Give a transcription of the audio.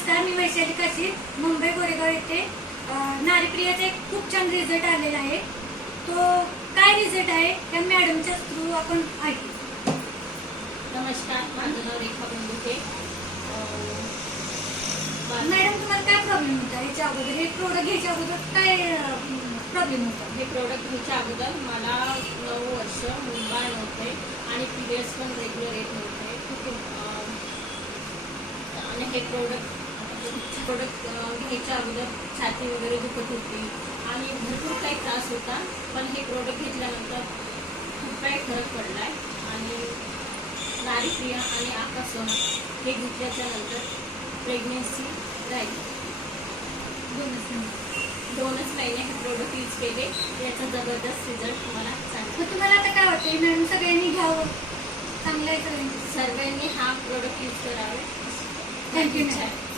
नमस्कार, मी वैशाली काशी, मुंबई गोरेगाव येथे नारीप्रियाचा एक खूप छान रिझल्ट आलेला आहे. तो काय रिझल्ट आहे त्या मॅडमच्या थ्रू आपण ऐकू. नमस्कार, माझं नाव रेखा बंडुके. मॅडम, तुम्हाला काय प्रॉब्लेम होता याच्या अगोदर? हे प्रोडक्ट घ्यायच्या अगोदर काय प्रॉब्लेम होता? हे प्रोडक्ट घ्यायच्या अगोदर मला 9 वर्ष मुंबई नव्हते आणि पिरियड्स पण रेग्युलर येत नव्हते. आणि हे प्रोडक्ट घ्यायच्या अगोदर छाती वगैरे दुखत होती आणि भरपूर काही त्रास होता. पण हे प्रोडक्ट घेतल्यानंतर खूप काही फरक पडला आहे. आणि नारीप्रिया आणि आकाशसोना हे घेतल्याच्या नंतर प्रेग्नेन्सी राहिली. 2च महिने हे प्रोडक्ट यूज केले. याचा जबरदस्त रिझल्ट मला मग तुम्हाला आता काय वाटते मॅडम, सगळ्यांनी घ्यावं? चांगलं आहे सगळ्यांनी. सर्वांनी हा प्रोडक्ट यूज करावे. Thank you madam.